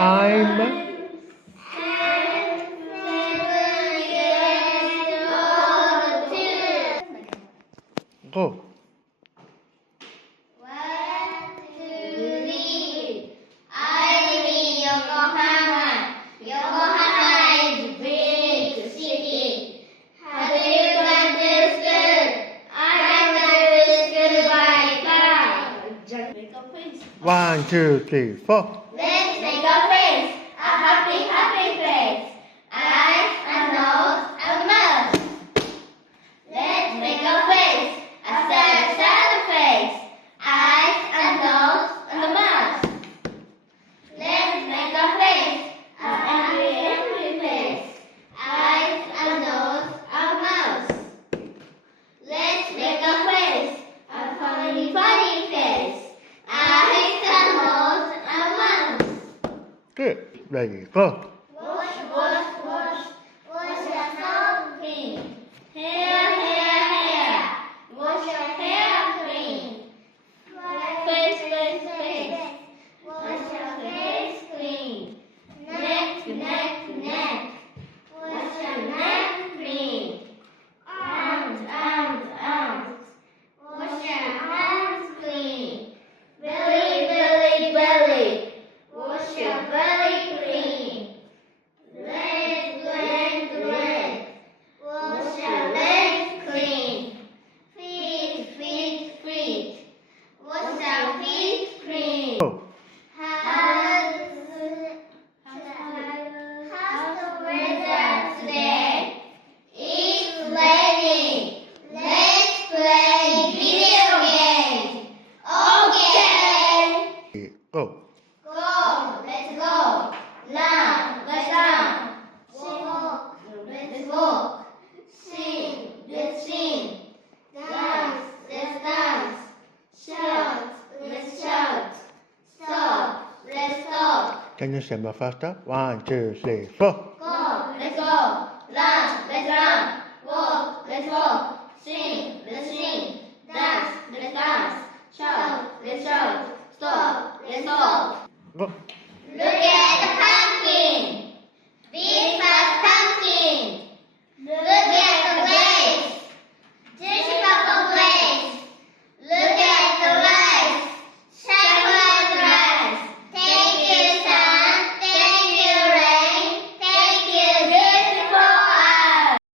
I'm go. 1, 2, 3. I live in Yokohama. Yokohama is a big city. How do you go to school? I go to school by car. Just make a face. 1, 2, 3, 4. Let's make a face. A happy, happy face. Eyes, a nose, a mouth. Let's make a face. A sad, sad face. Eyes, a nose, and a mouth. Let's make a face. A angry, angry face. Eyes, a nose, a mouth. Let's make a face. A funny, funny face. Eyes, a nose, a mouth. Good. Ready, go. Wash, wash, wash. Wash your soap clean. Hair, hair, hair. Wash your hair clean. Face, face, face. Wash your face clean. Neck, neck, neck. Wash your neck clean. Arms, arms, arms. Wash your hands clean. Belly, belly, belly. Wash your belly clean. Leg, leg, leg. Wash your legs clean. Feet, feet, feet. Wash your feet clean. Go. How's the weather today? It's raining. Let's play video games. Okay. Go. Go. Let's go. Run. Let's run. Walk. Let's walk. Sing. Let's sing. Dance. Let's dance. Shout. Let's shout. Stop. Let's stop. Can you say more faster? 1, 2, 3, 4.